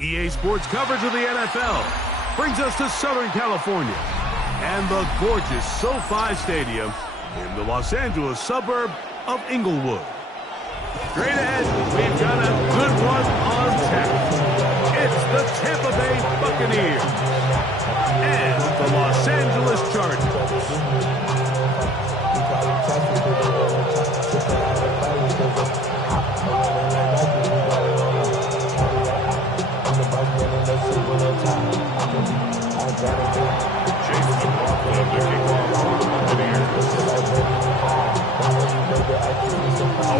EA Sports coverage of the NFL brings us to Southern California and the gorgeous SoFi Stadium in the Los Angeles suburb of Inglewood. Straight ahead, we've got a good one on tap. It's the Tampa Bay Bucaneers and the Los Angeles Chargers.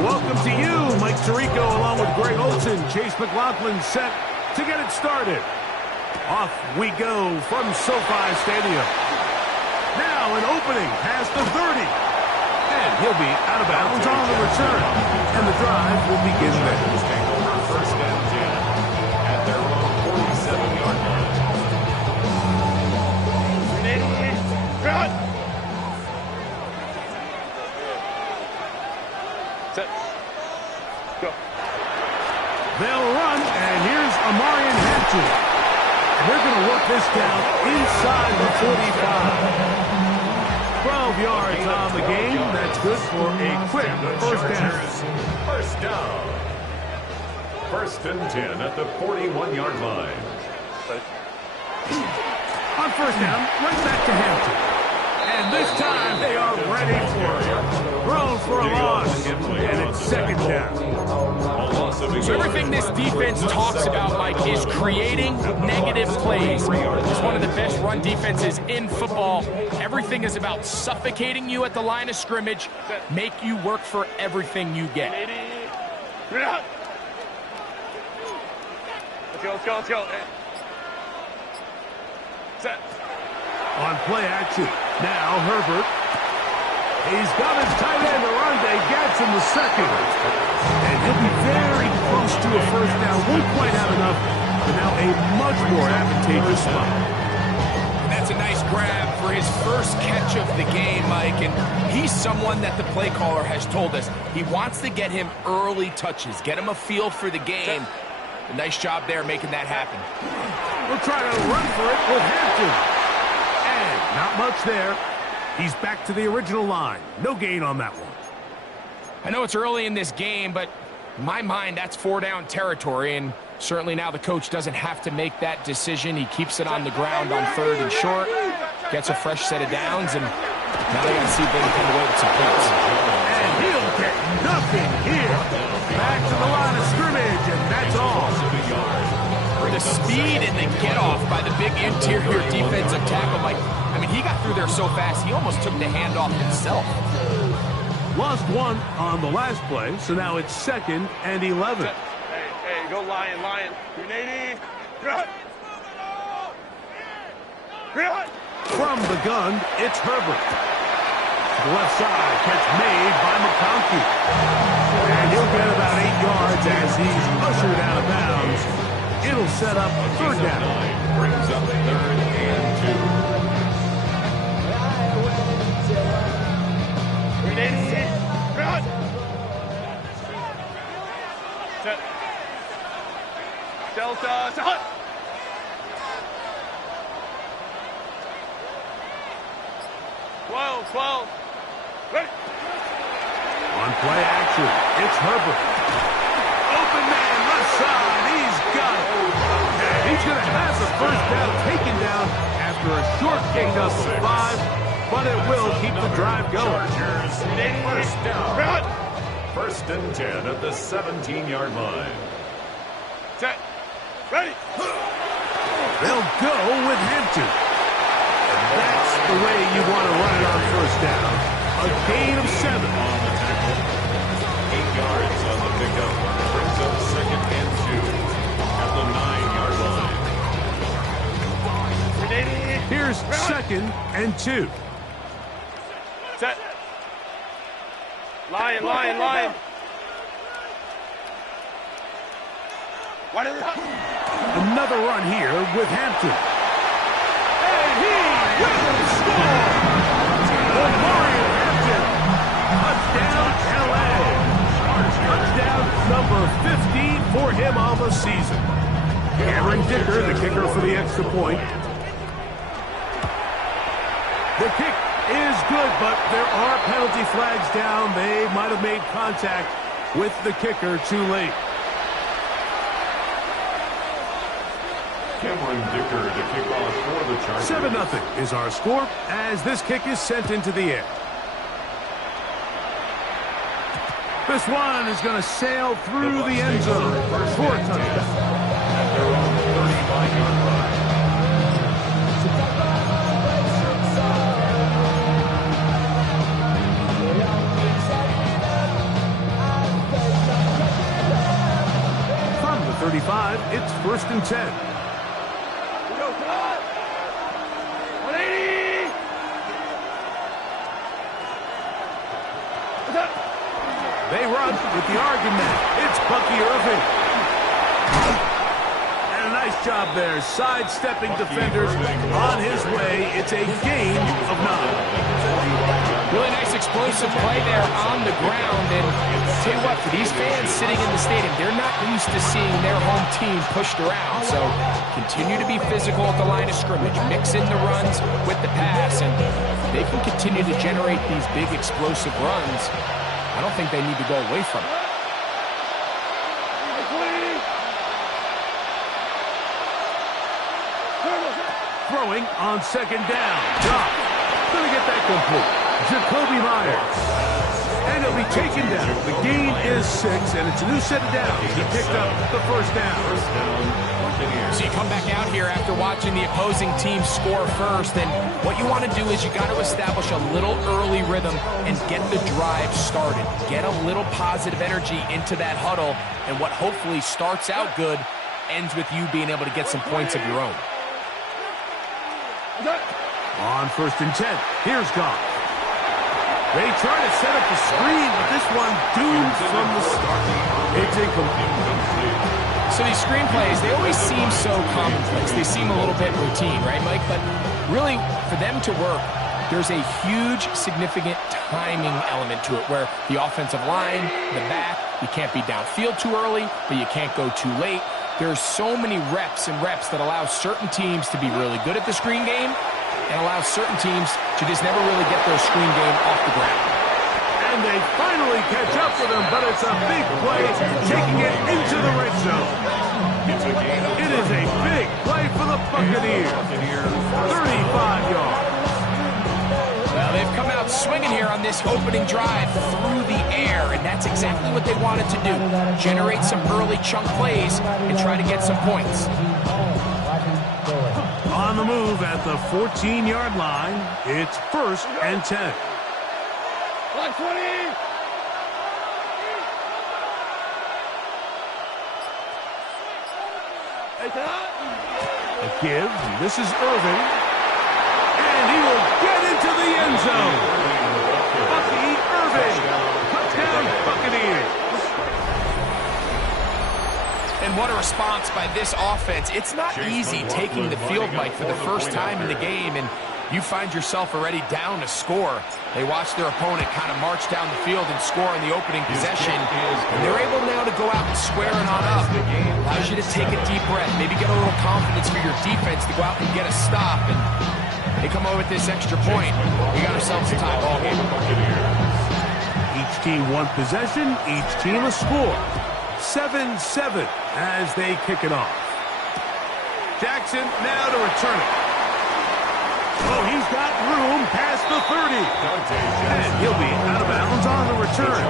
Welcome to you, Mike Tirico, along with Greg Olson. Chase McLaughlin set to get it started. Off we go from SoFi Stadium. Now an opening past the 30. And he'll be out of bounds on the return. And the drive will begin there. First and 10 at their own 47-yard line. Set. Go. They'll run, and here's Amarian Hampton. They're going to work this down inside the 45. 12 yards on the game. That's good for a quick first down. First down. First and 10 at the 41-yard line. On first down, right back to Hampton. And this time they are ready for it. Thrown for a loss. And it's second down. So everything this defense talks about, Mike, is creating negative plays. It's one of the best run defenses in football. Everything is about suffocating you at the line of scrimmage, make you work for everything you get. Let's go. Set. On play action. Now Herbert. He's got his tight end, Arande Gadsden the second. And he'll be very close to a first down. Won't quite have enough, but now a much more advantageous spot. And that's a nice grab for his first catch of the game, Mike. And he's someone that the play caller has told us he wants to get him early touches, get him a feel for the game. A nice job there making that happen. We'll try to run for it with Hampton. And not much there. He's back to the original line. No gain on that one. I know it's early in this game, but in my mind, that's 4-down territory, and certainly now the coach doesn't have to make that decision. He keeps it on the ground on third and short, gets a fresh set of downs, and now they got to see if they can come away with some points. And he'll get nothing here. Back to the line of scrimmage, and that's all. The speed and the get-off by the big interior defensive tackle, Mike. I mean, he got through there so fast, he almost took the handoff himself. Lost one on the last play, so now it's second and 11. Hey, go Lion. Grenade. From the gun, it's Herbert. To the left side, catch made by McConkey. And he'll get about 8 yards as he's ushered out of bounds. It'll set up third down. Brings up third and 2. Grenade. Set. Delta. Set. 12. Ready. On play action, it's Herbert. Open man, left side, he's got it. And he's going to have the first down taken down after a short gain of 5, but it will keep the drive going. Chargers, first down. First and 10 at the 17-yard line. Set. Ready. They'll go with Hampton. And that's the way you want to run it on first down. A gain of 7. On the tackle. 8 yards on the pickup. Brings up second and 2 at the 9-yard line. Here's second and 2. Set. Lion. Another run here with Hampton. And he will score! Amarian Hampton. Touchdown, LA. Touchdown number 50 for him on the season. Cameron Dicker, the kicker for the extra point. The kick is good, but there are penalty flags down. They might have made contact with the kicker too late. Cameron Dicker to kick off for the Chargers. 7-0 is our score as this kick is sent into the air. This one is going to sail through the end zone for a touchdown. At their own 35-yard line. From the 35, it's 1st and 10. They run with the argument. It's Bucky Irving. And a nice job there, sidestepping defenders on his way. It's a gain of 9. Really nice explosive play there on the ground. And I'll tell you what, for these fans sitting in the stadium, they're not used to seeing their home team pushed around. So continue to be physical at the line of scrimmage. Mix in the runs with the pass, and they can continue to generate these big explosive runs. I don't think they need to go away from it. Throwing on 2nd down. Drop. Going to get that complete. Jacoby Myers. And he'll be taken down. The gain is 6, and it's a new set of downs. He picked up the 1st down. So you come back out here after watching the opposing team score first, and what you want to do is you got to establish a little early rhythm and get the drive started. Get a little positive energy into that huddle, and what hopefully starts out good ends with you being able to get some points of your own. On 1st and 10, here's Goff. They try to set up the screen, but this one doomed from the start. It's incomplete. So these screen plays, they always seem so commonplace. They seem a little bit routine, right, Mike? But really, for them to work, there's a huge, significant timing element to it where the offensive line, the back, you can't be downfield too early, but you can't go too late. There's so many reps and reps that allow certain teams to be really good at the screen game and allow certain teams to just never really get their screen game off the ground. And they finally catch up with him, but it's a big play, taking it into the red zone. It is a big play for the Buccaneers. 35 yards. Well, they've come out swinging here on this opening drive through the air, and that's exactly what they wanted to do. Generate some early chunk plays and try to get some points. On the move at the 14-yard line, it's 1st and 10. Block 20! A give. This is Irving. And he will get into the end zone. Bucky Irving. Touchdown, Buccaneers. And what a response by this offense. It's not easy taking the field, Mike, for the first time in the game, and you find yourself already down to score. They watch their opponent kind of march down the field and score in the opening possession. And they're able now to go out and square it on up. Allows you to take a deep breath, maybe get a little confidence for your defense to go out and get a stop. And they come over with this extra point. We got ourselves a tie ball game. Each team one possession, each team a score. 7-7 as they kick it off. Jackson now to return it. Oh, he's got room past the 30. And he'll be out of bounds on the return.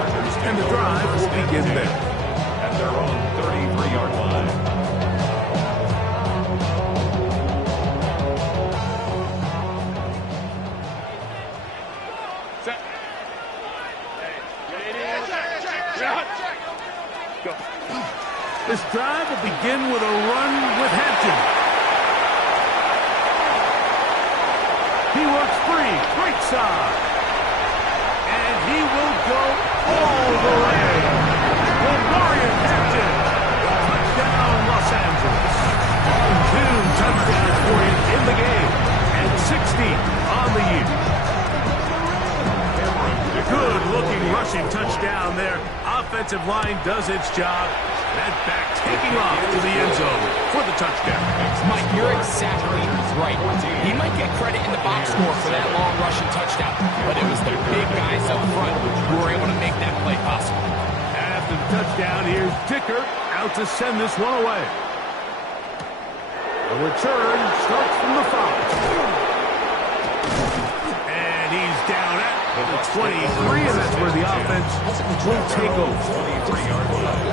And the drive will begin there. At their own 33-yard line. This drive will begin with a run with Hampton. He works free, right side. And he will go all the way. Lamarian Hampton. Touchdown, Los Angeles. 2 touchdowns for him in the game. And 60 on the year. Good-looking rushing touchdown there. Offensive line does its job. That back taking off to the end zone for the touchdown. Mike, you're exactly right. He might get credit in the box score for that long rushing touchdown, but it was the big guys up front who were able to make that play possible. After the touchdown, here's Dicker out to send this one away. The return starts from the 5. And he's down at the 23, and that's where the offense will take over. 23-yard line.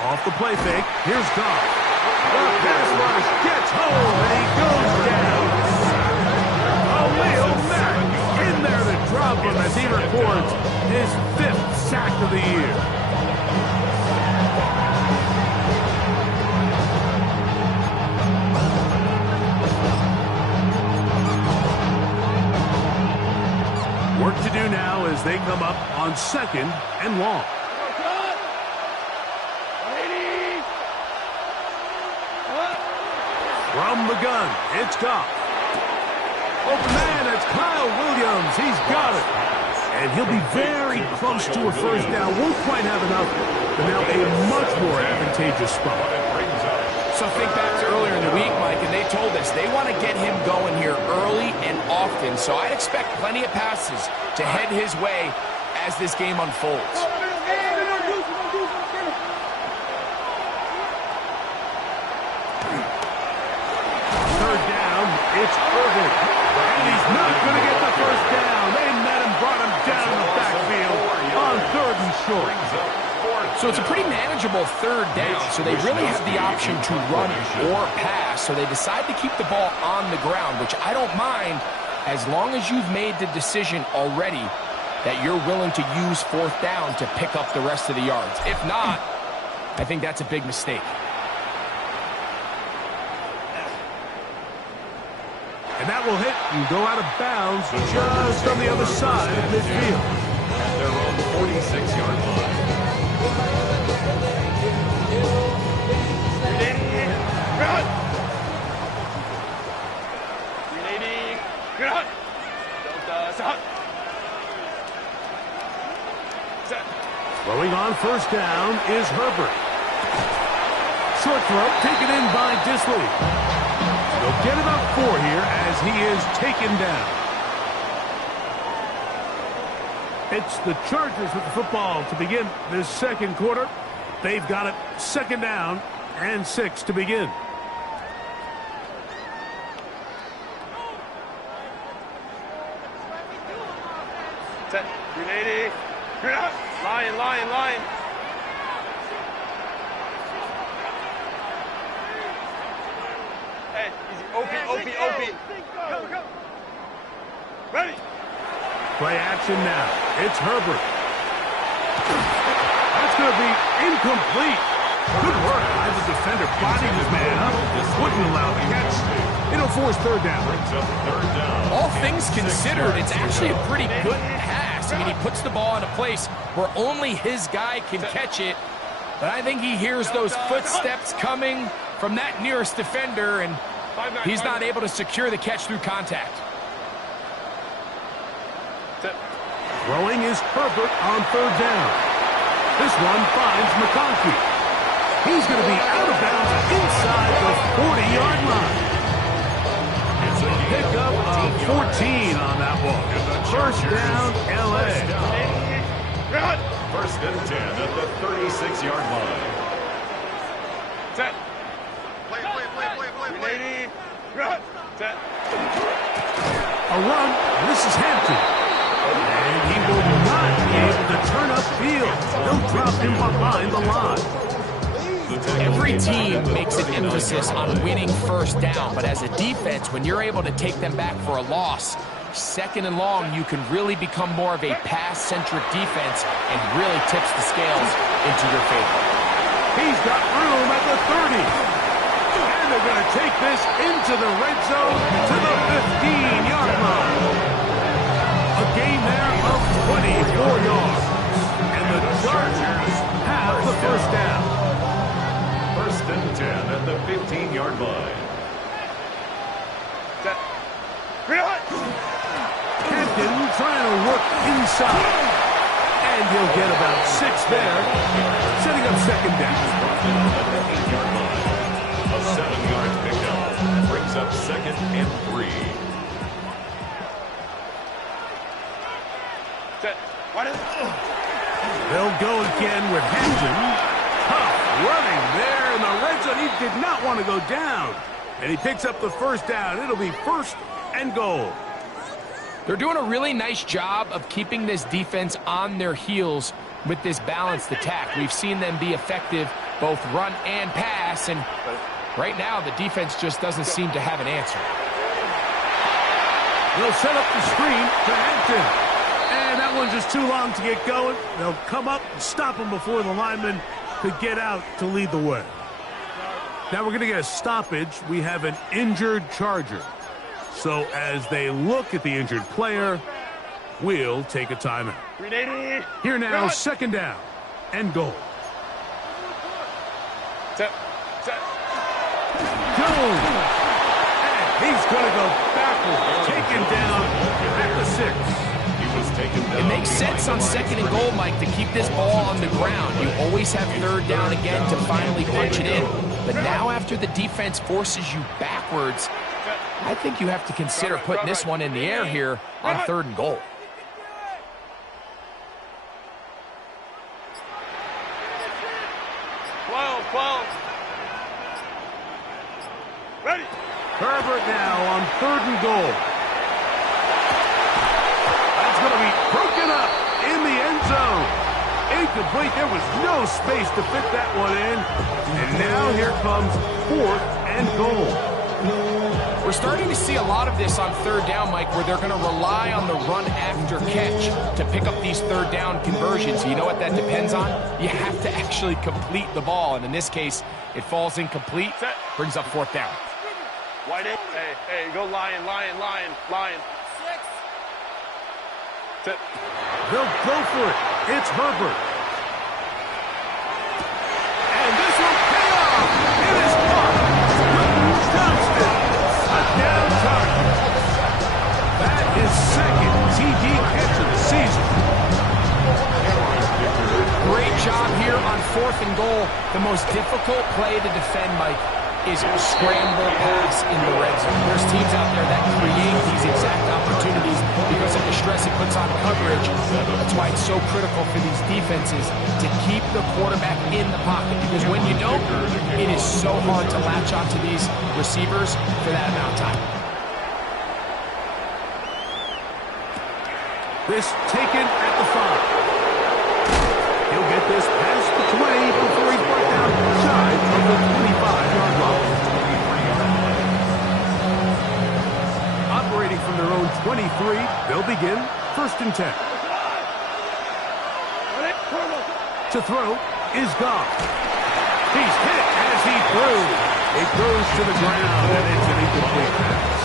Off the play fake, here's Goff. The pass rush gets home, and he goes down. Leo Mack in there to drop him as he records his 5th sack of the year. Work to do now as they come up on 2nd and long. From the gun, it's Goff. Open man, it's Kyle Williams. He's got it. And he'll be very close to a first down. Won't quite have enough, but now a much more advantageous spot. So think back to earlier in the week, Mike, and they told us they want to get him going here early and often. So I'd expect plenty of passes to head his way as this game unfolds. It's Irvin, and he's not going to get the first down. They met him, brought him down in the backfield on 3rd and short. So it's a pretty manageable 3rd down, so they really have the option to run or pass, so they decide to keep the ball on the ground, which I don't mind as long as you've made the decision already that you're willing to use 4th down to pick up the rest of the yards. If not, I think that's a big mistake. And that will hit and go out of bounds just on the other side of midfield. At their own 46-yard line. Throwing on 1st down is Herbert. Short throw taken in by Disley. They'll get about 4 here as he is taken down. It's the Chargers with the football to begin this 2nd quarter. They've got it 2nd down and 6 to begin. Set. 380. Line. Hey, easy. OP. Go. Ready. Play action now. It's Herbert. That's going to be incomplete. Good work by the defender, bodying his man up. Wouldn't allow the catch. It'll force 3rd down. All things considered, it's actually a pretty good pass. I mean, he puts the ball in a place where only his guy can catch it. But I think he hears those footsteps coming from that nearest defender, and he's not able to secure the catch through contact. Throwing is Herbert on 3rd down. This one finds McConkey. He's going to be out of bounds inside the 40-yard line. It's a pickup of 14 on that one. 1st down, L.A. 1st and 10 at the 36-yard line. Set. Play. Set. A run. This is Hampton. And he will not be able to turn upfield. They'll drop him behind the line. Every team makes an emphasis on winning 1st down, but as a defense, when you're able to take them back for a loss, 2nd and long, you can really become more of a pass-centric defense and really tips the scales into your favor. He's got room at the 30. And they're going to take this into the red zone to the 15-yard line. A gain there of 24 yards. And the Chargers have the first down. First and 10 at the 15-yard line. Set. Green light. Captain trying to work inside. And he'll get about 6 there, setting up second down. A 7-yard pickup brings up second and 3. Set. Wide. They'll go again with Hampton. Tough running there in the red zone. He did not want to go down. And he picks up the first down. It'll be first and goal. They're doing a really nice job of keeping this defense on their heels with this balanced attack. We've seen them be effective both run and pass, and right now the defense just doesn't seem to have an answer. They'll set up the screen to Hampton. And that one's just too long to get going. They'll come up and stop him before the lineman could get out to lead the way. Now we're going to get a stoppage. We have an injured Charger. So as they look at the injured player, we'll take a timeout. 380. Here now, second down and goal. Set. Set. Jones. And he's going to go backwards. Taken down at the 6. He was taken down. It makes sense on second and goal, Mike, to keep this ball on the ground. You always have third down again to finally punch it in. But now after the defense forces you backwards, I think you have to consider putting this one in the air here on third and goal. Ready. Herbert now on third and goal. That's going to be broken up in the end zone. Incomplete. There was no space to fit that one in. And now here comes fourth and goal. We're starting to see a lot of this on third down, Mike, where they're going to rely on the run after catch to pick up these third down conversions. You know what that depends on? You have to actually complete the ball, and in this case, it falls incomplete, brings up fourth down. Wide in. Hey, go lion. 6. Set. They'll go for it. It's Herbert. And this will pay off. It is caught. Johnston. A down target. That is second TD catch of the season. Great job here on fourth and goal. The most difficult play to defend, Mike, is a scramble pass in the red zone. There's teams out there that create these exact opportunities because of the stress it puts on coverage. That's why it's so critical for these defenses to keep the quarterback in the pocket, because when you don't, it is so hard to latch onto these receivers for that amount of time. This taken at the 5. He'll get this past the 20 before he's brought down shy of the 25-yard line. Operating from their own 23, they'll begin first and 10. To throw is Goff. He's hit as he throws. He throws to the ground, and it's an incomplete pass.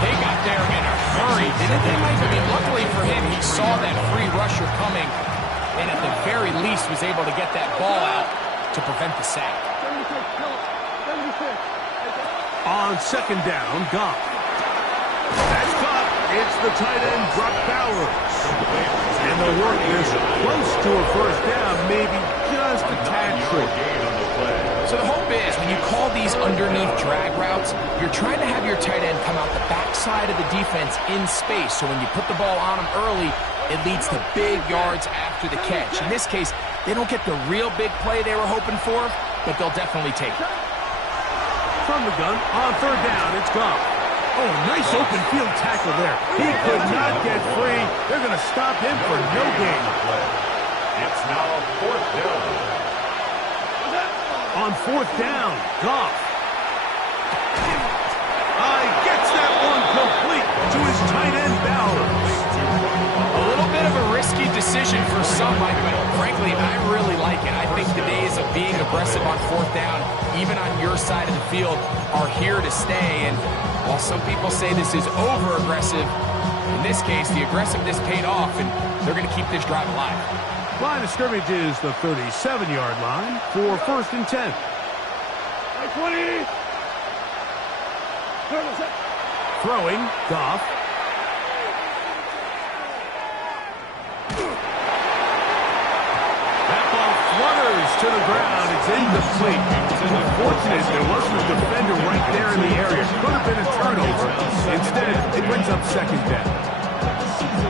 They got there in a hurry, didn't they, Mike? I mean, luckily for him, he saw that free rusher coming, and at the very least was able to get that ball out to prevent the sack. On second down, Goff. That's caught. It's the tight end, Brock Bowers. And they'll work this close to a first down, maybe just a tad short. So the hope is, when you call these underneath drag routes, you're trying to have your tight end come out the backside of the defense in space, so when you put the ball on him early, it leads to big yards after the catch. In this case, they don't get the real big play they were hoping for, but they'll definitely take it. From the gun, on third down, it's Goff. Oh, nice open field tackle there. He could not get free. They're going to stop him for no gain. It's now fourth down. On fourth down, Goff. Gets that one complete to his tight end, Bowers. A little bit of a risky decision for some, Mike, but frankly, I really like it. I think the days of being aggressive on fourth down, even on your side of the field, are here to stay. And while some people say this is over-aggressive, in this case, the aggressiveness paid off, and they're going to keep this drive alive. Line of scrimmage is the 37-yard line for 1st and 10. 20. Throwing, Goff. That ball flutters to the ground. It's incomplete. Unfortunate there wasn't a defender right there in the area. Could have been a turnover. Instead, it brings up 2nd down.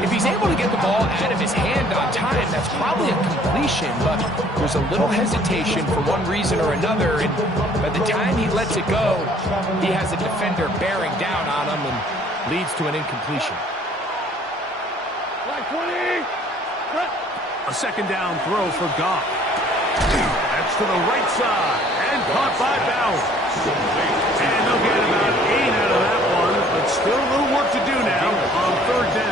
If he's able to get the ball out of his hand on time, that's probably a completion, but there's a little hesitation for one reason or another, and by the time he lets it go, he has a defender bearing down on him and leads to an incompletion. Like 20. A 2nd down throw for Goff. That's to the right side and caught by Bauer. And they'll get about 8 out of that one, but still a little work to do now on 3rd down.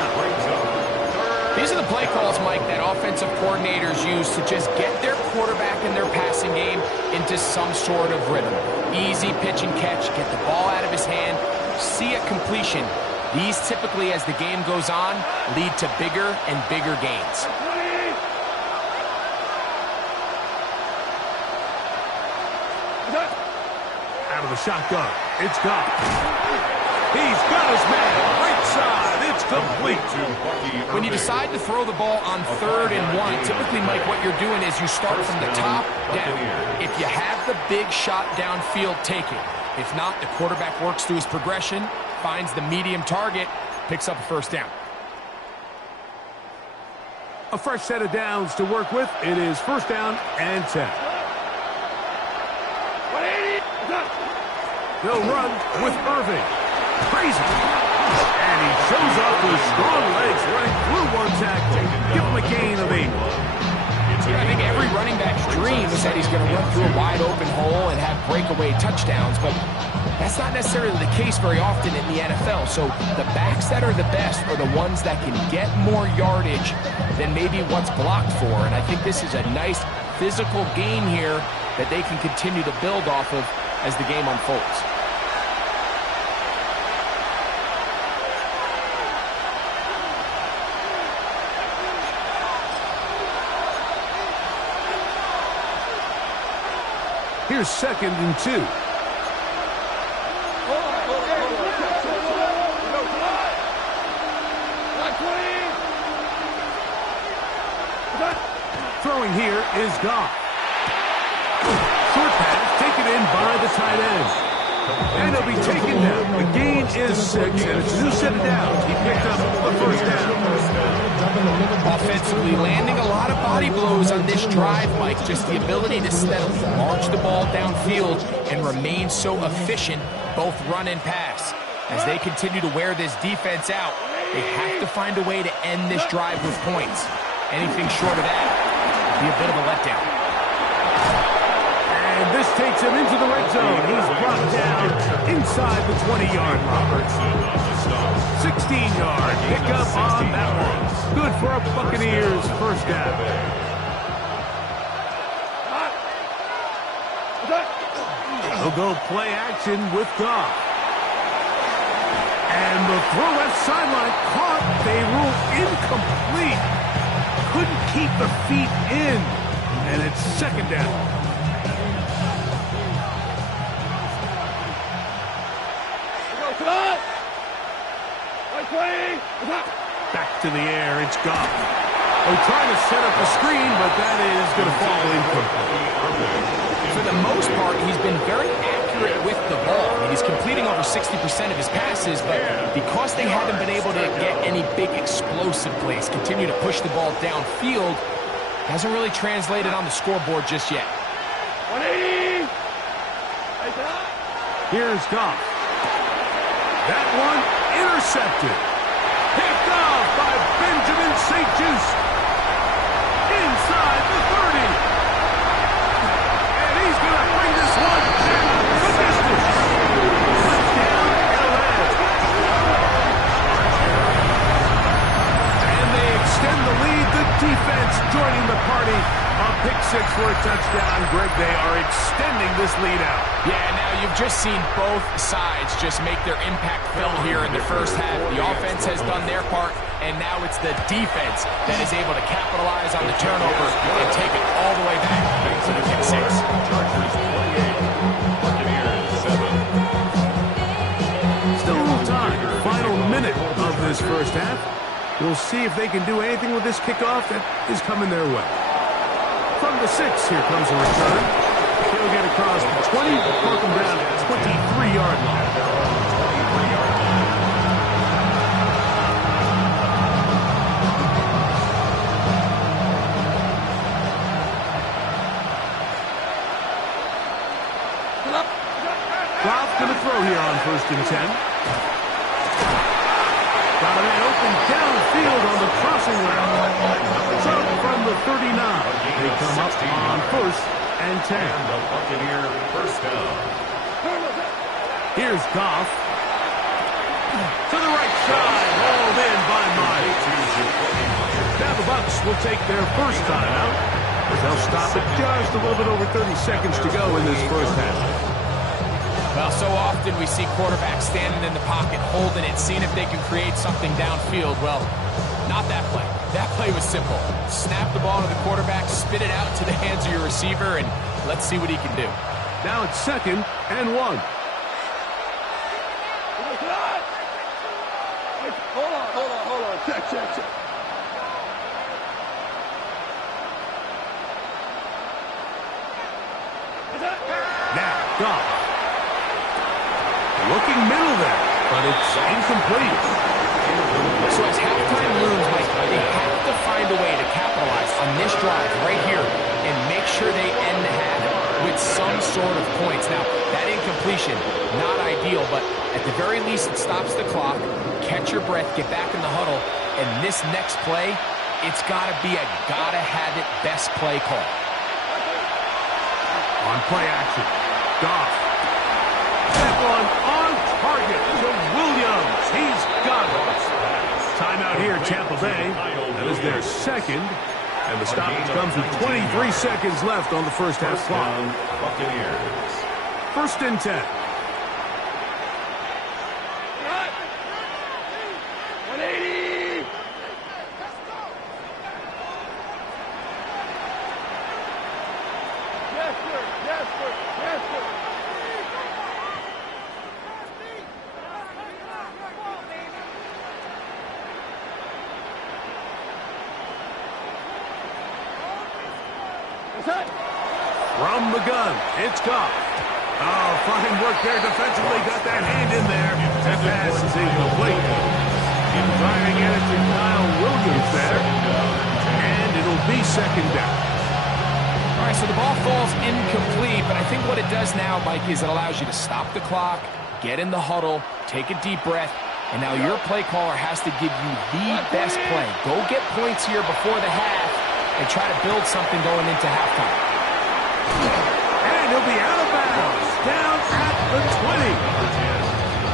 These are the play calls, Mike, that offensive coordinators use to just get their quarterback and their passing game into some sort of rhythm. Easy pitch and catch, get the ball out of his hand, see a completion. These typically, as the game goes on, lead to bigger and bigger gains. Out of the shotgun, it's Goff. He's got his man, right side, it's complete. When you decide to throw the ball on 3rd and 1, typically, Mike, what you're doing is you start from the top down. If you have the big shot downfield, take it. If not, the quarterback works through his progression, finds the medium target, picks up a 1st down. A fresh set of downs to work with. It is 1st down and 10. They'll run with Irving. Crazy. And he shows up with strong legs running through one tackle. Give him a gain of 8. I think every running back's dream is that he's going to run through a wide open hole and have breakaway touchdowns, but that's not necessarily the case very often in the NFL. So the backs that are the best are the ones that can get more yardage than maybe what's blocked for. And I think this is a nice physical game here that they can continue to build off of as the game unfolds. Here's 2nd and 2. Throwing here is Goff. Short pass taken in by the tight end. And he'll be taken down. The gain is 6, and it's a new set of downs. He picked up the 1st down. Offensively, landing a lot of body blows on this drive, Mike. Just the ability to steadily march the ball downfield and remain so efficient, both run and pass. As they continue to wear this defense out, they have to find a way to end this drive with points. Anything short of that would be a bit of a letdown. And this takes him into the red zone. He's brought down inside the 20-yard line. 16-yard pickup on that one. Good for a Buccaneers 1st down. He'll go play action with Goff. And the throw left sideline caught. They rule incomplete. Couldn't keep the feet in. And it's 2nd down. Back to the air, it's Goff. They're trying to set up a screen, but that is going to fall incomplete. For the most part, he's been very accurate with the ball. I mean, he's completing over 60% of his passes, but because they haven't been able to get any big explosive plays, continue to push the ball downfield, hasn't really translated on the scoreboard just yet. 180. Here's Goff. That one intercepted. Picked off by Benjamin St. Just. Inside the 30. And he's going to bring this one back the distance. Touchdown, LA. And they extend the lead. The defense And, Greg, they are extending this lead out. Yeah, now you've just seen both sides just make their impact felt here in the first half. The offense has done their part, and now it's the defense that is able to capitalize on the turnover and take it all the way back to the pick six. Chargers 28, Bucaneers 7. Still a little time. Final minute of this first half. We'll see if they can do anything with this kickoff that is coming their way. From the 6, here comes a return. He'll get across the 20, mark him down at 23-yard line. Goff going to throw here on 1st and 10. Got a man open downfield on the crossing route. So from the 39, they come up on 1st and 10. And the Buccaneer first down. Here's Goff. To the right side, hauled in by Mike. Now the Bucs will take their first timeout, as they'll stop it just a little bit over 30 seconds to go in this first half. Well, so often we see quarterbacks standing in the pocket, holding it, seeing if they can create something downfield. Well, not that play. That play was simple. Snap the ball to the quarterback, spit it out to the hands of your receiver, and let's see what he can do. Now it's 2nd and 1. Hold on. Check. Now, Goff. Looking middle there, but it's incomplete. So as halftime looms, Mike, they have to find a way to capitalize on this drive right here and make sure they end the half with some sort of points. Now, that incompletion, not ideal, but at the very least it stops the clock, catch your breath, get back in the huddle, and this next play, it's got to be a gotta-have-it best play call. On play action, Goff. That one on target to Williams. He's got it. Timeout here, Tampa Bay. That is their 2nd. And the stoppage comes with 23 seconds left on the first half clock. Buccaneers. 1st and 10. 180. Yes, sir. From the gun, it's Goff. Oh, fine work there defensively. Got that hand in there. That pass is incomplete. Trying to get it to Kyle Williams there. And it'll be 2nd down. All right, so the ball falls incomplete, but I think what it does now, Mike, is it allows you to stop the clock, get in the huddle, take a deep breath, and now your play caller has to give you the best play. Go get points here before the half and try to build something going into halftime. And he'll be out of bounds, down at the 20.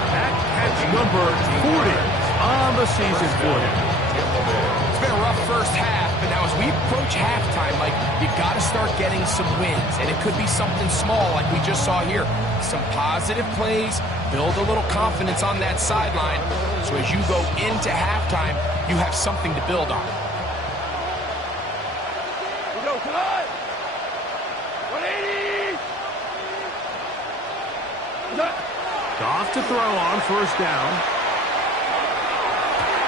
That catch number 40 on the season for him. It's been a rough first half, but now as we approach halftime, Mike, you got to start getting some wins, and it could be something small like we just saw here. Some positive plays, build a little confidence on that sideline, so as you go into halftime, you have something to build on. Goff to throw on 1st down.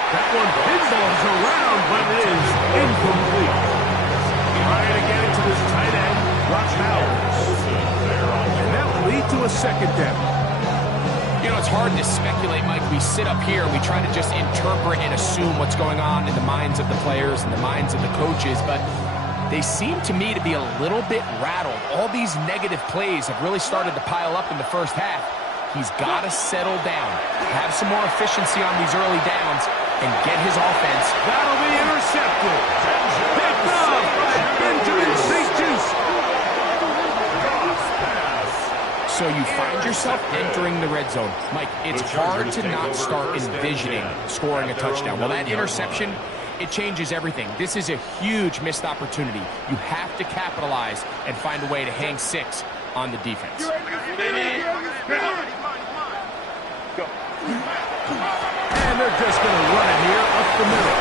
That one pinballs around, but it is incomplete. Trying to get it to this tight end, Rock Bowers. And that will lead to a 2nd down. You know, it's hard to speculate, Mike. We sit up here, we try to just interpret and assume what's going on in the minds of the players and the minds of the coaches, but they seem to me to be a little bit rattled. All these negative plays have really started to pile up in the first half. He's got to settle down, have some more efficiency on these early downs, and get his offense. That'll be intercepted. Picked up by Benjamin St. Just. So you find yourself entering the red zone. Mike, it's hard to not start envisioning scoring a touchdown. Well, that interception, it changes everything. This is a huge missed opportunity. You have to capitalize and find a way to hang 6 on the defense. And they're just going to run it here up the middle.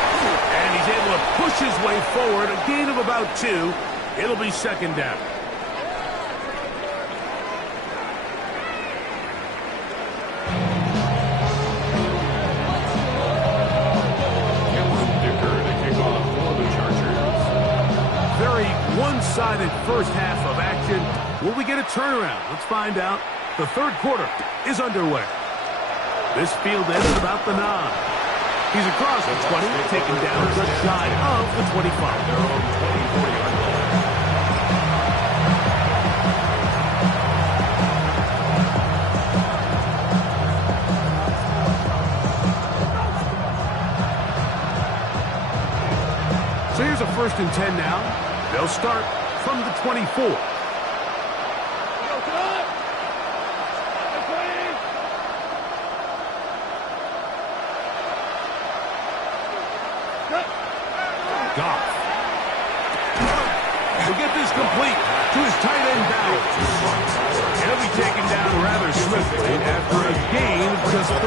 And he's able to push his way forward, a gain of about 2. It'll be second down. Very one-sided first half of action. Will we get a turnaround? Let's find out. The third quarter is underway. This field ended about the 9. He's across the 20, taken down just shy of the 25. So here's a 1st and 10 now. They'll start from the 24. Goff. We'll get this complete to his tight end Bowers. He'll be taken down rather swiftly after a gain of just 3.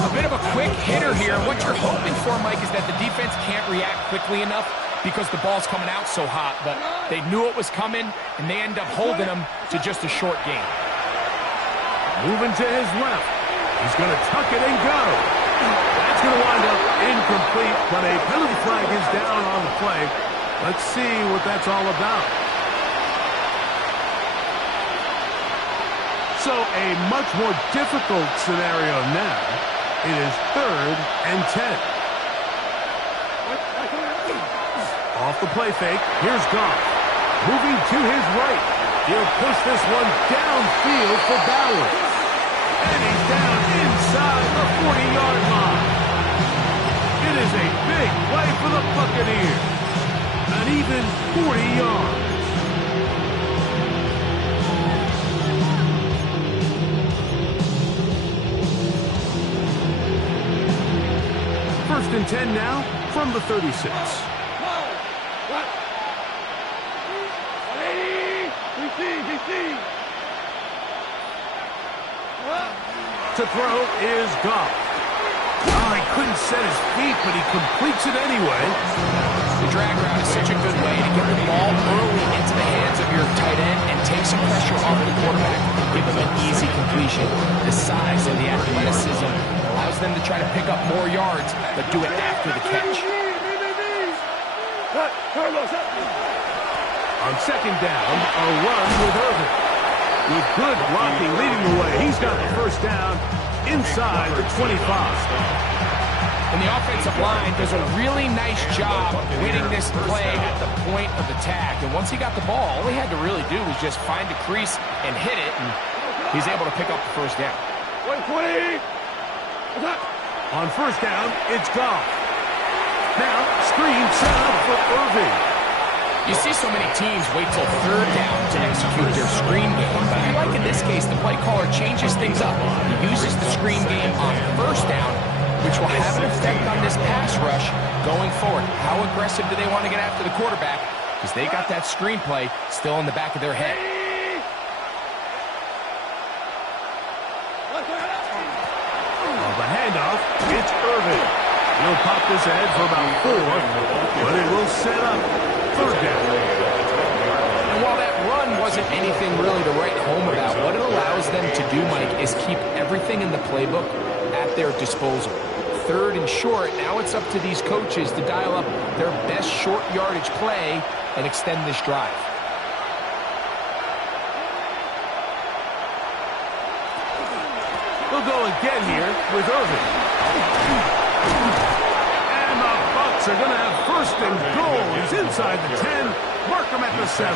A bit of a quick hitter here. What you're hoping for, Mike, is that the defense can't react quickly enough because the ball's coming out so hot. But they knew it was coming, and they end up holding them to just a short gain. Moving to his left. He's going to tuck it and go. That's going to wind up incomplete, but a penalty flag is down on the play. Let's see what that's all about. So a much more difficult scenario now. It is 3rd and 10. Off the play fake, here's Goff. Moving to his right. He'll push this one downfield for Bowers. And he's down inside the 40-yard line. It is a big play for the Buccaneers. An even 40 yards. First and 10 now from the 36. To throw is Goff. Oh, he couldn't set his feet, but he completes it anyway. The drag route is such a good way to get the ball early into the hands of your tight end and take some pressure off the quarterback, give him an easy completion. The size and the athleticism allows them to try to pick up more yards, but do it after the catch. On second down, a run with Irvin. With good blocking leading the way, he's got the first down inside the 25. And the offensive line does a really nice job winning this play at the point of attack. And once he got the ball, all he had to really do was just find a crease and hit it, and he's able to pick up the first down. On first down, it's Goff. Now, screen set up for Irvin. You see so many teams wait till 3rd down to execute their screen game, but I like in this case the play caller changes things up. He uses the screen game on 1st down, which will have an effect on this pass rush going forward. How aggressive do they want to get after the quarterback? Because they got that screen play still in the back of their head. On the handoff, it's Irvin. He'll pop this ahead for about 4, but it will set up 3rd down. And while that run wasn't anything really to write home about, what it allows them to do, Mike, is keep everything in the playbook at their disposal. 3rd and short, now it's up to these coaches to dial up their best short yardage play and extend this drive. They'll go again here with Irvin. And the Bucs are going to have 1st and goal. He's inside the 10. Mark him at the 7.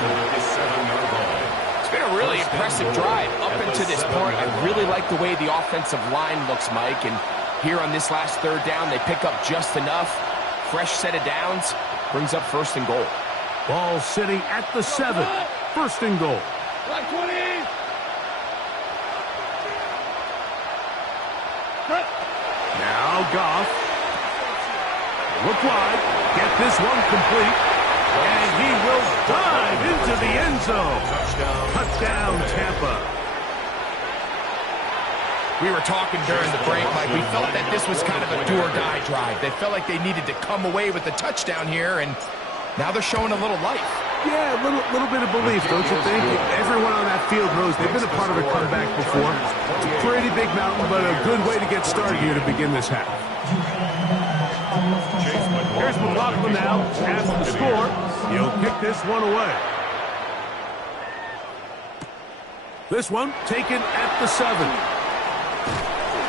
It's been a really impressive drive up until this point. I really like the way the offensive line looks, Mike. And here on this last 3rd down, they pick up just enough. Fresh set of downs. Brings up 1st and goal. Ball sitting at the 7. 1st and goal. Now Goff Look wide. Get this one complete. And he will dive into the end zone. Touchdown, Tampa. We were talking during the break, Mike. We felt that this was kind of a do-or-die drive. They felt like they needed to come away with the touchdown here, and now they're showing a little life. Yeah, a little bit of belief, don't you think? Everyone on that field knows they've been a part of a comeback before. It's a pretty big mountain, but a good way to get started here to begin this half. Here's McLaughlin now after the score. He'll kick this one away. This one taken at the 7.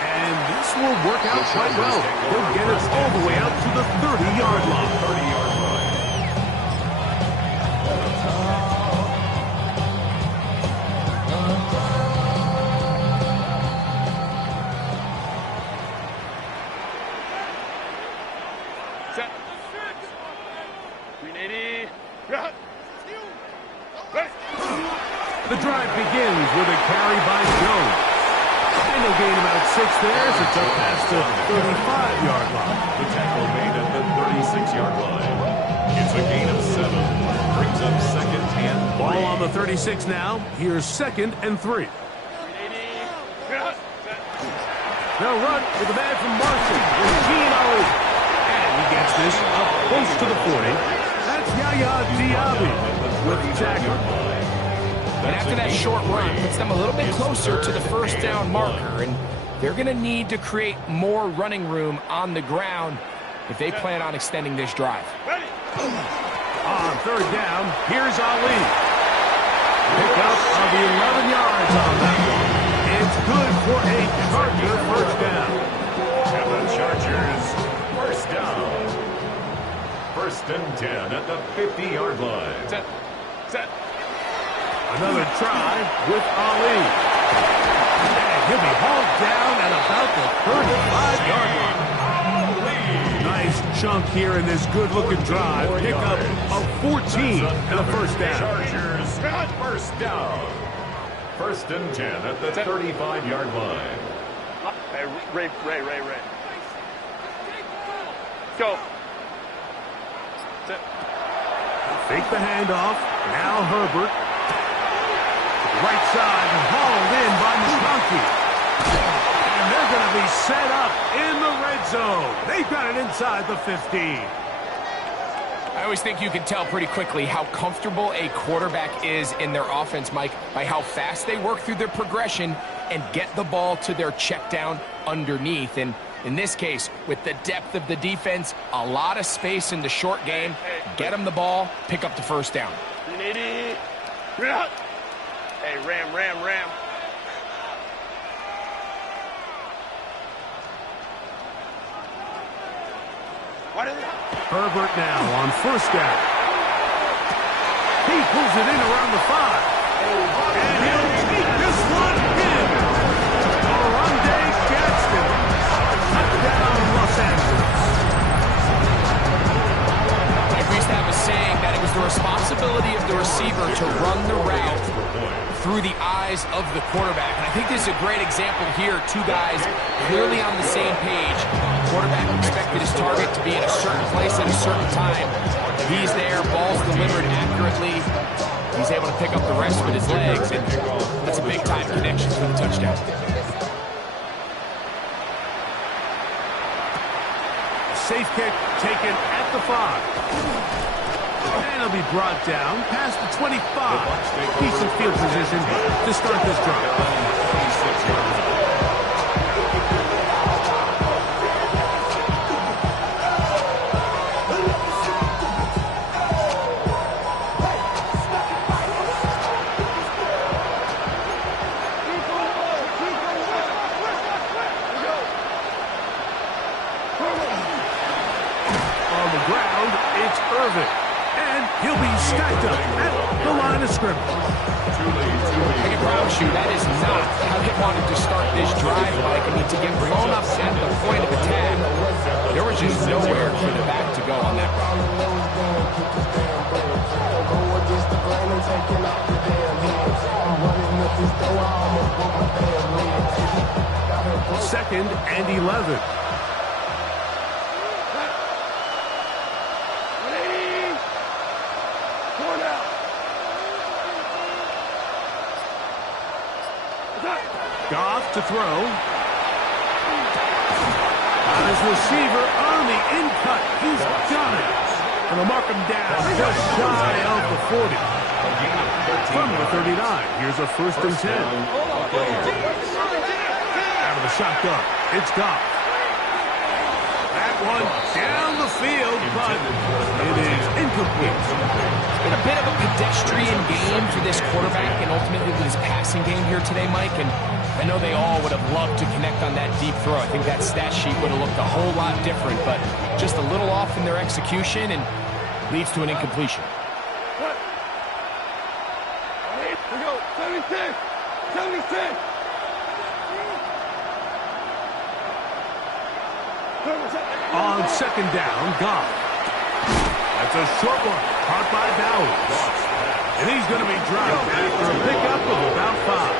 And this will work out quite well. He'll get it all the way out to the 30-yard line. 30-yard line. Set. 380. The drive begins with a carry by Jones. And he'll gain about 6 there as it's up past the 35-yard line. The tackle made at the 36-yard line. It's a gain of 7. Brings up second and 3. Ball on the 36 now. Here's 2nd and 3. 380. They'll run with the man from Marshall with Gino. And he gets this up close to the 40. That's Yaya Diaby with the tackle. And after that short run, puts them a little bit closer to the first down marker. And they're going to need to create more running room on the ground if they plan on extending this drive. On 3rd down, here's Ali. Pick up of the 11 yards on that one. It's good for a Charger first down. And the Chargers first down. 1st and 10 at the 50-yard line. Set. Set. Another try with Ali. And he'll be hauled down at about the 35-yard line. Nice chunk here in this good-looking drive. Pick up of 14 and a first down. Chargers first down. 1st and 10 at the 35-yard line. Hey, Ray. Go. Set. Fake the handoff. Now Herbert. Right side and hauled in by McConkey. And they're going to be set up in the red zone. They've got it inside the 15. I always think you can tell pretty quickly how comfortable a quarterback is in their offense, Mike, by how fast they work through their progression and get the ball to their check down underneath. And in this case, with the depth of the defense, a lot of space in the short game, get them the ball, pick up the first down. 380. Hey, Ram. What is it? Herbert now on 1st down. He pulls it in around the 5. And he'll take this one in. Oronde Gadsden. Touchdown, Los Angeles. Like we used to have a saying that it was the responsibility of the receiver to run the route through the eyes of the quarterback. And I think this is a great example here. 2 guys clearly on the same page. Quarterback expected his target to be in a certain place at a certain time. He's there, ball's delivered accurately. He's able to pick up the rest with his legs, and that's a big-time connection for the touchdown. Safe kick taken at the 5. And he'll be brought down past the 25. Decent field position to start this drive. On the ground, it's Irvin. And he'll be stacked up at the line of scrimmage. I can promise you that is not how they wanted to start this drive, Mike. I mean, to get blown up at the point of attack, there was just nowhere for the back to go on that run. 2nd and 11. Goff to throw. On his receiver on the in-cut. He's got it. And they'll mark him down just shy of the 40. From the 39, here's a 1st and 10. Out of the shotgun, it's Goff. That one down the field, but it is incomplete. It's been a bit of a pedestrian game for this quarterback and ultimately with his passing game here today, Mike. And I know they all would have loved to connect on that deep throw. I think that stat sheet would have looked a whole lot different, but just a little off in their execution and leads to an incompletion. Here we go. 76. 76. On 2nd down, Goff. That's a short one, caught by Bowers. And he's going to be dropped after a pickup of about 5.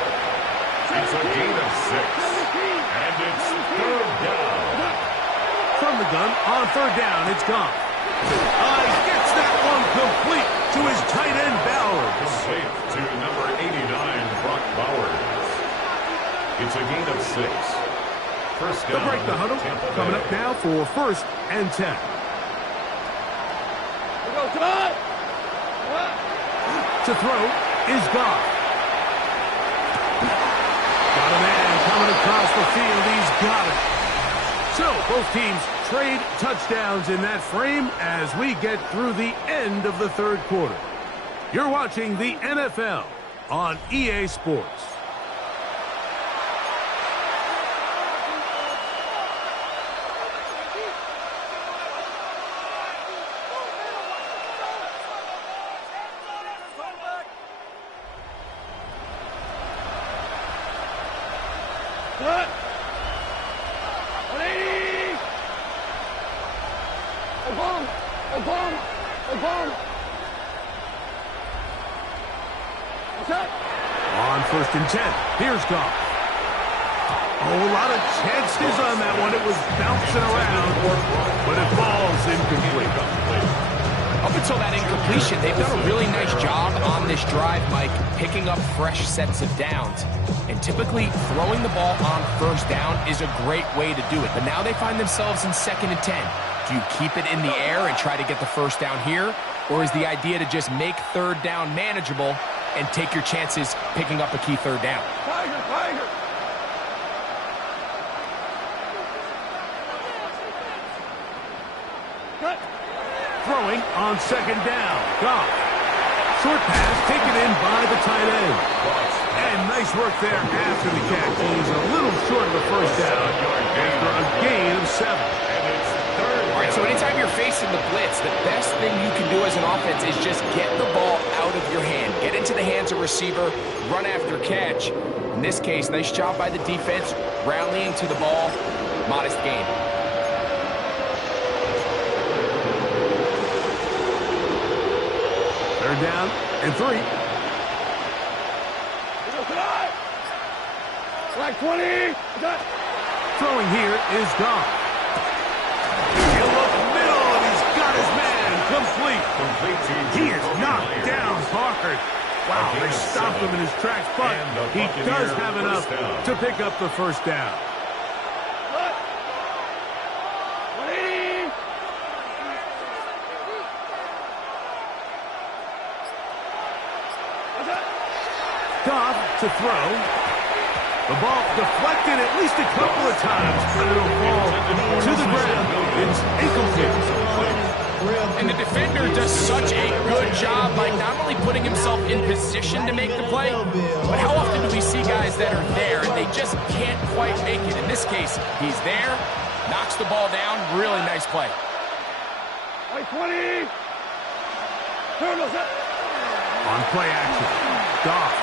It's a gain of 6. And it's 3rd down. From the gun, on 3rd down, it's Goff. Gets that one complete to his tight end, Bowers. Complete to number 89, Brock Bowers. It's a gain of 6. 1st down. They'll break the huddle. Coming up now for 1st and 10. To throw is Goff. Got a man coming across the field. He's got it. So both teams trade touchdowns in that frame as we get through the end of the 3rd quarter. You're watching the NFL on EA Sports. What? 180! Obama! Obama! Obama! What's up? On 1st and 10, here's Goff. Oh, a lot of chances on that one. It was bouncing around, but it falls incomplete. Up until that incompletion, they've done a really nice job on this drive, Mike, picking up fresh sets of downs. And typically, throwing the ball on 1st down is a great way to do it. But now they find themselves in 2nd and 10. Do you keep it in the air and try to get the 1st down here? Or is the idea to just make 3rd down manageable and take your chances picking up a key 3rd down? Tiger! Tiger! Cut! Throwing on 2nd down, Goff. Short pass taken in by the tight end. And nice work there after the catch. He's a little short of the 1st down after a gain of 7. All right, so anytime you're facing the blitz, the best thing you can do as an offense is just get the ball out of your hand. Get into the hands of receiver, run after catch. In this case, nice job by the defense, rallying to the ball. Modest gain. 3rd down and 3. Like 20! Throwing here is Goff. He'll look middle, and he's got his man complete. He is knocked down hard. Wow, they stopped him in his tracks, but he does have enough to pick up the 1st down. 180! Goff to throw. The ball deflected at least a couple of times, but it'll fall to the ground. It's incomplete. And the defender does such a good job by not only putting himself in position to make the play, but how often do we see guys that are there and they just can't quite make it? In this case, he's there, knocks the ball down, really nice play. Like 20! Turtles up! On play action, Goff.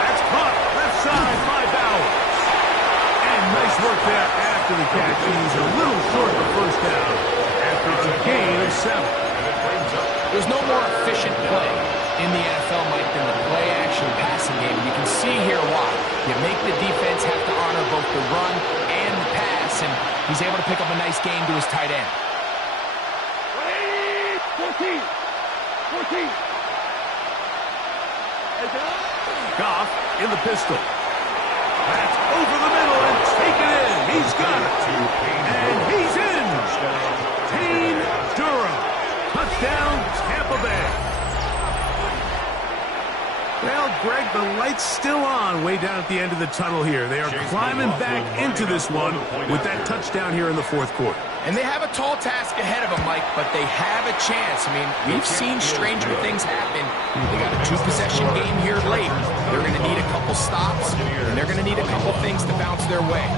That's caught left side by Bowers. And nice work there after the catch. He's a little short of the 1st down after it's a gain of 7. There's no more efficient play in the NFL, Mike, than the play-action passing game. And you can see here why. You make the defense have to honor both the run and the pass, and he's able to pick up a nice gain to his tight end. 14! 14! Goff in the pistol. That's over the middle and taken in. He's got it. And he's in. Payne Durham. Touchdown, Tampa Bay. Well, Greg, the light's still on way down at the end of the tunnel here. They are climbing back into this one with that touchdown here in the fourth quarter. And they have a tall task ahead of them, Mike, but they have a chance. I mean, we've seen stranger things happen. They got a two-possession game here late. They're going to need a couple stops, and they're going to need a couple things to bounce their way.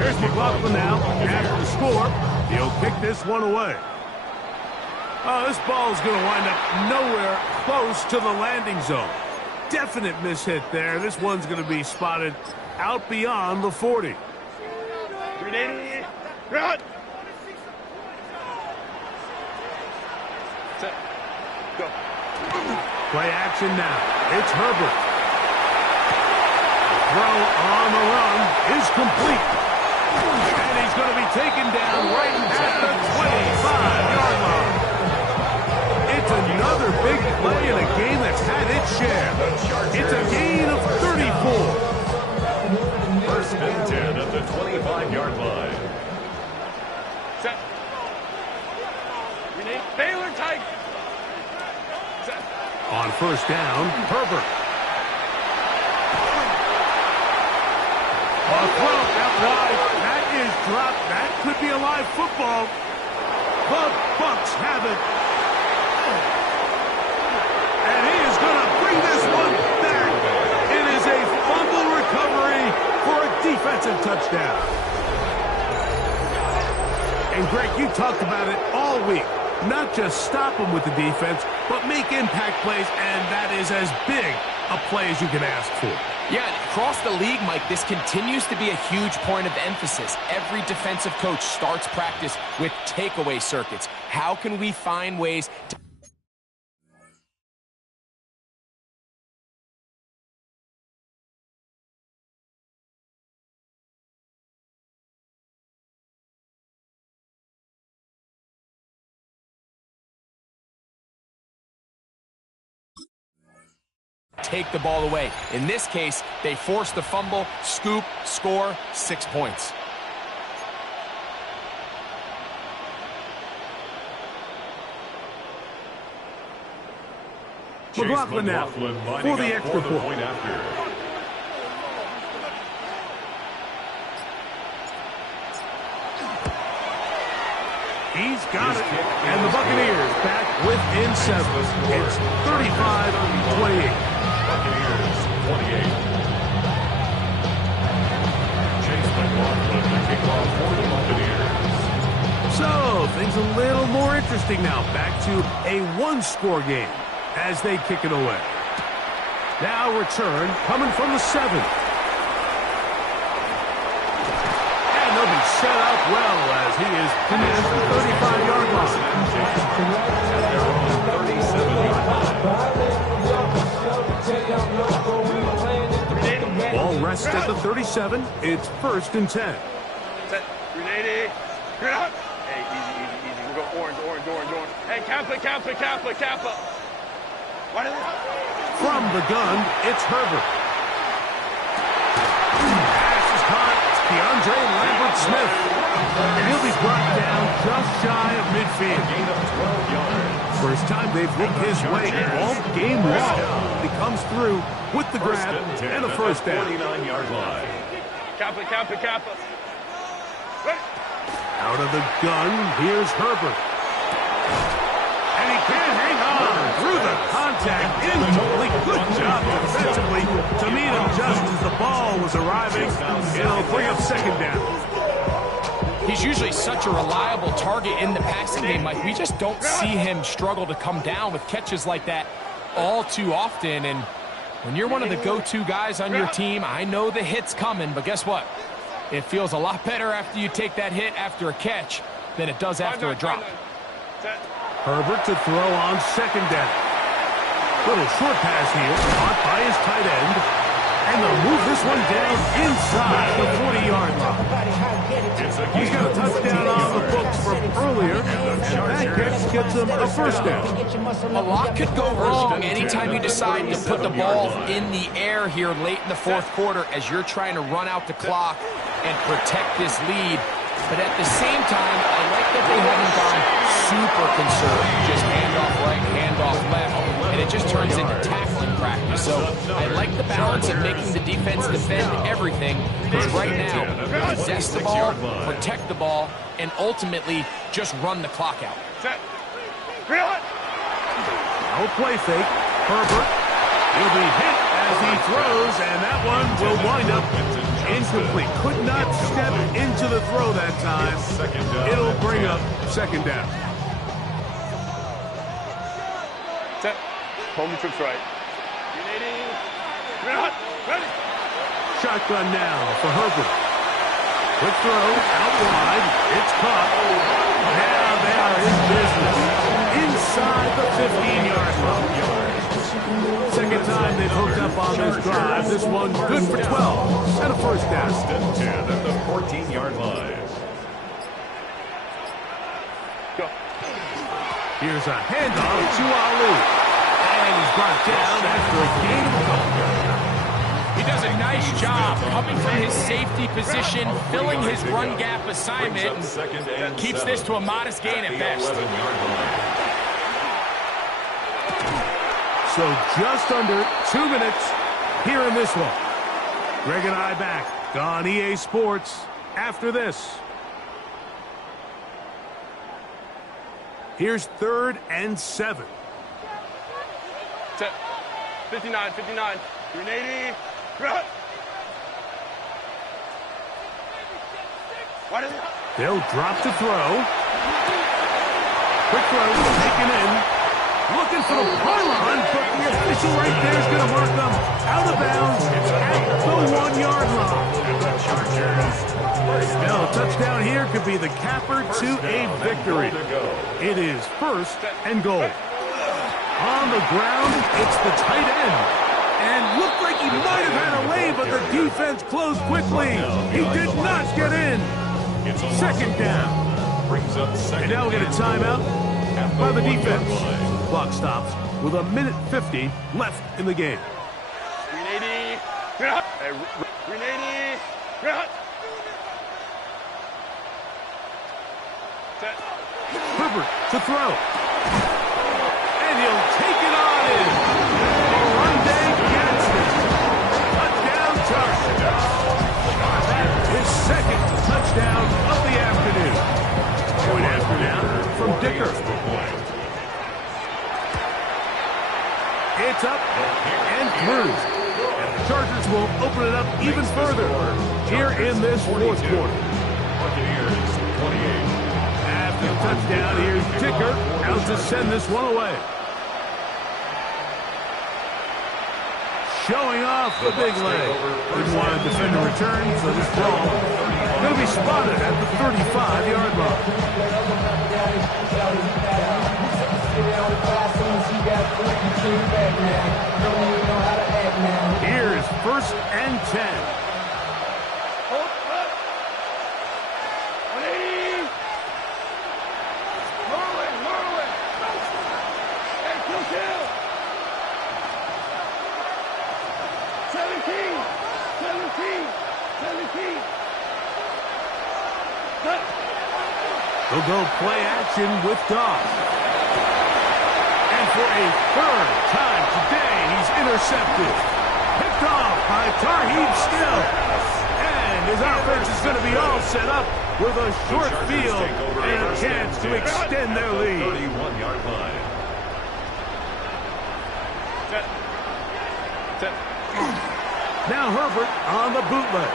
Here's McLaughlin now. After the score, he'll kick this one away. Oh, this ball is going to wind up nowhere close to the landing zone. Definite mishit there. This one's going to be spotted out beyond the 40. Run. Set. Go. Play action now. It's Herbert. Throw on the run is complete. And he's going to be taken down right at the 25-yard line. It's another big play in a game that's had its share. It's a gain of 34. First and 10 at the 25-yard line. Set. Baylor Tiger. Set. On first down, Herbert. A throw out wide. That is dropped. That could be a live football. The Bucs have it. And he is going to bring this one back. It is a fumble recovery for a defensive touchdown. And Greg, you talked about it all week. Not just stop them with the defense, but make impact plays, and that is as big a play as you can ask for. Yeah, across the league, Mike, this continues to be a huge point of emphasis. Every defensive coach starts practice with takeaway circuits. How can we find ways to take the ball away? In this case, they forced the fumble, scoop, score, 6 points. McLaughlin now for the extra point. He's got it, and the Buccaneers back within 7. It's 35-28. Buccaneers 28. Chase McLaughlin to kick off for the Buccaneers. So, things a little more interesting now. Back to a one-score game as they kick it away. Now return coming from the 7. And they'll be set up well as he is past the 35-yard line. They're on 37-yard line. Ball rests at the 37. It's first and 10. Set. 380. Get out. Hey, easy. We'll go orange. Hey, Kappa. What is it? From the gun, it's Herbert. Pass is caught. It's DeAndre Lambert-Smith. And he'll be brought down just shy of midfield. Gain of 12 yards. First time they've looked his way all game long. He comes through with the grab and a first down. 49-yard line. Kappa. Out of the gun, here's Herbert. And he can't hang on through the contact. Incomplete. Good job defensively to meet him just as the ball was arriving. It'll bring up second down. He's usually such a reliable target in the passing game, Mike. We just don't see him struggle to come down with catches like that all too often. And when you're one of the go-to guys on your team, I know the hit's coming, but guess what? It feels a lot better after you take that hit after a catch than it does after a drop. Herbert to throw on second down. Little short pass here, caught by his tight end. And they'll move this one down inside the 40-yard line. He's got a touchdown on the books from earlier, and that catch gets him a first down. A lot could go wrong anytime you decide to put the ball in the air here late in the fourth quarter as you're trying to run out the clock and protect this lead. But at the same time, I like that they haven't gone super conservative. Just handoff right, handoff left, and it just turns into tackling practice. So I like the balance of making the defense defend everything, because right now, possess the ball, protect the ball, and ultimately just run the clock out. Set. Reload. No play fake. Herbert will be hit as he throws, and that one will wind up incomplete. Could not step into the throw that time. It'll bring up second down. Set. Home trips right. Reload. Ready. Shotgun now for Herbert. Quick throw out wide. It's caught. Now they are in business inside the 15-yard line. Second time they've hooked up on this drive. This one good for 12 and a first down. 10 at the 14-yard line. Go. Here's a handoff to Ali. And he's brought down after a gain of a couple. He does a nice job coming from his safety position, filling his run gap assignment, and keeps this to a modest gain at best. So just under 2 minutes here in this one. Greg and I back on EA Sports after this. Here's 3rd and 7. Set. 59. 380. Run. What is it? They'll drop to throw. Quick throw taken in. Looking for the pylon, but the official right there is going to mark them out of bounds at the 1-yard line. Now a touchdown here could be the capper to a victory. It is 1st and goal. On the ground, it's the tight end. And looked like he might have had a lay, but the defense closed quickly. He did not get in. Second down. And now we get a timeout by the defense. Clock stops with 1:50 left in the game. 380. 380. Set. Herbert to throw. And he'll take it on in. Monday gets it. Touchdown Chargers. That is 2nd touchdown of the afternoon. Point after now from Dicker. It's up and through. And the Chargers will open it up even further here in this fourth quarter. Bucaneers 28. After the touchdown, here's Dicker out to send this one away. Showing off the big leg. Didn't want to defend a return, so this ball going to be spotted at the 35-yard line. Here's 1st and 10. They'll go play action with Goff. And for a 3rd time today, he's intercepted. Picked off by Tarheeb Still. And his offense is going to be all set up with a short field and a chance to extend their lead. 31-yard line. Set. Now Herbert on the bootleg.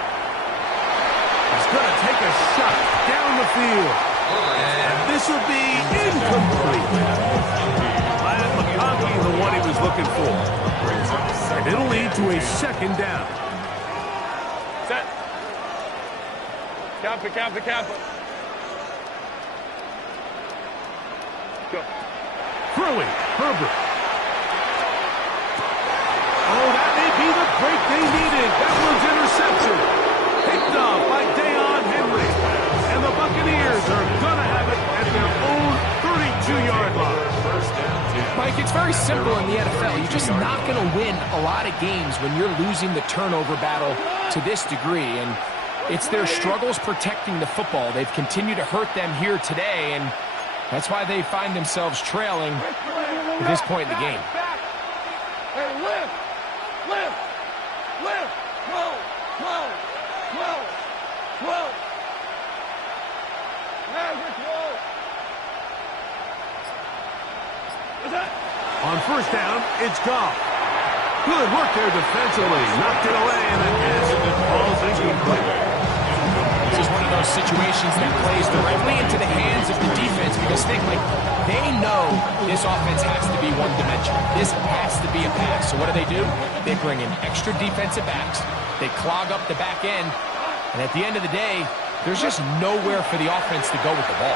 He's going to take a shot down the field. And this will be incomplete. Lad McConkey, the one he was looking for. And it'll lead to a 2nd down. Set. Kappa. Go. Throwing, Herbert. Oh, that may be the break they needed. that one's intercepted. Picked off by Deion Henry. And the Buccaneers are going to have it at their own 32-yard line. Mike, it's very simple in the NFL. You're just not going to win a lot of games when you're losing the turnover battle to this degree. And it's their struggles protecting the football. They've continued to hurt them here today, and that's why they find themselves trailing at this point in the game. Hey, lift! Lift! Lift! 12! 12! 12! 12! Magic 12! What's that? On first down, it's Goff. Good work there defensively. Knocked it away, and then pass it falls incomplete. This is one of those situations that plays directly into the hands of the defense because think, like, they know this offense has to be one-dimensional. This has to be a pass. So what do? They bring in extra defensive backs. They clog up the back end. And at the end of the day, there's just nowhere for the offense to go with the ball.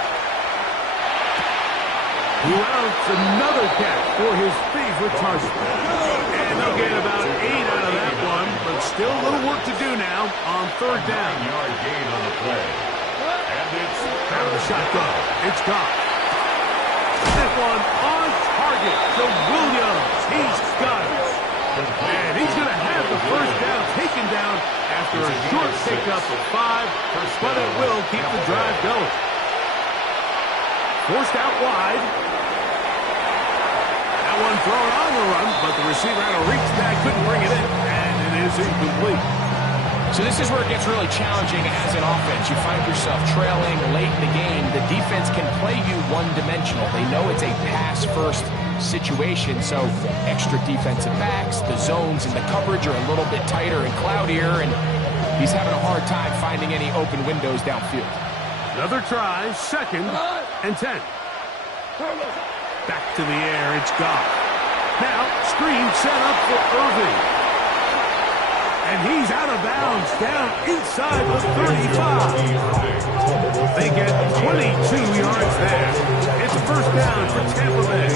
He rounds another catch for his favorite target. And they'll get about 8 out of that one, but still a little work to do now on third down. 9-yard gain on the play. And it's Out of the shotgun. It's Goff. That one on target to Williams. He's got it. And he's going to have the first down taken down after a short pickup of 5, but it will keep the drive going. Forced out wide. That one thrown on the run, but the receiver had to reach back, couldn't bring it in, and it is incomplete. So this is where it gets really challenging as an offense. You find yourself trailing late in the game. The defense can play you one-dimensional. They know it's a pass-first situation, so extra defensive backs, the zones and the coverage are a little bit tighter and cloudier, and he's having a hard time finding any open windows downfield. Another try, 2nd and 10. Back to the air, it's Goff. Now, screen set up for Irving. And he's out of bounds, down inside the 35. They get 22 yards there. It's a first down for Tampa Bay.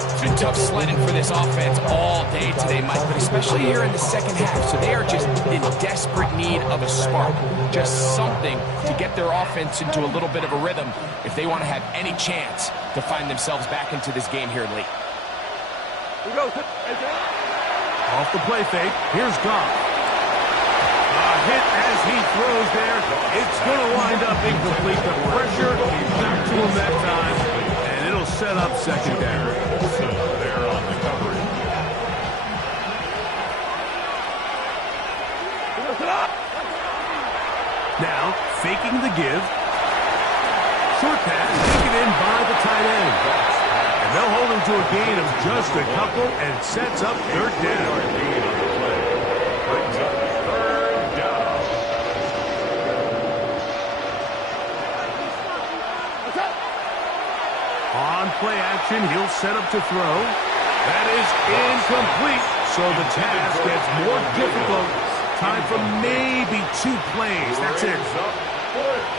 It's been tough sledding for this offense all day today, Mike, but especially here in the second half. So they are just in desperate need of a spark, just something to get their offense into a little bit of a rhythm if they want to have any chance to find themselves back into this game here late. Off the play fake, here's Goff. A hit as he throws there. It's going to wind up incomplete. The pressure got to him that time, and it'll set up second down. So they're on the coverage. Now, faking the give. Short pass, taken in by the tight end. And they'll hold him to a gain of just a couple, and sets up third down. Gain on the play. Brings up third down. On play action, he'll set up to throw. That is incomplete, so the task gets more difficult. Time for maybe 2 plays. That's it.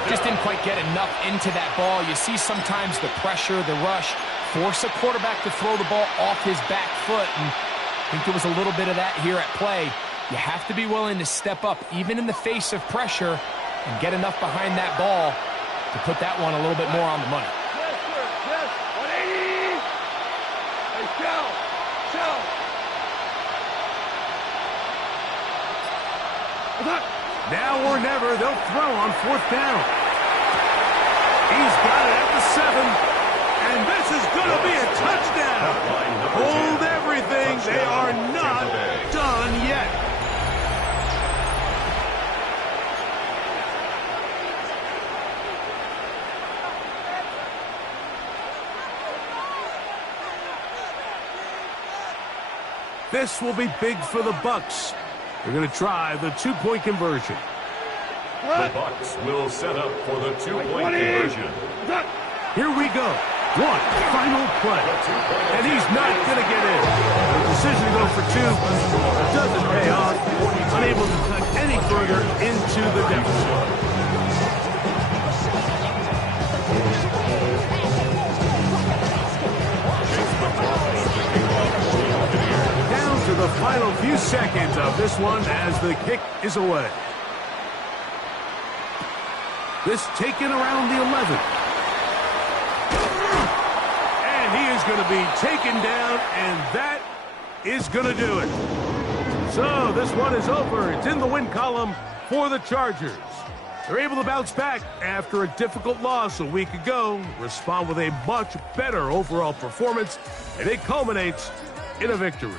Just didn't quite get enough into that ball. You see sometimes the pressure, the rush, force a quarterback to throw the ball off his back foot, and I think there was a little bit of that here at play. You have to be willing to step up, even in the face of pressure, and get enough behind that ball to put that one a little bit more on the money. Yes, 180! Hey, shell! Shell! Now or never, they'll throw on fourth down. He's got it at the 7, and this is going to be a touchdown. Hold everything. They are not done yet. This will be big for the Bucs. They're going to try the 2-point conversion. The Bucs will set up for the 2-point conversion. Here we go. One final play. And he's not going to get in. The decision to go for 2 doesn't pay off. Unable to cut any further into the deficit. Down to the final final few seconds of this one as the kick is away. This taken around the 11. And he is going to be taken down, and that is going to do it. So this one is over. It's in the win column for the Chargers. They're able to bounce back after a difficult loss a week ago, respond with a much better overall performance, and it culminates in a victory.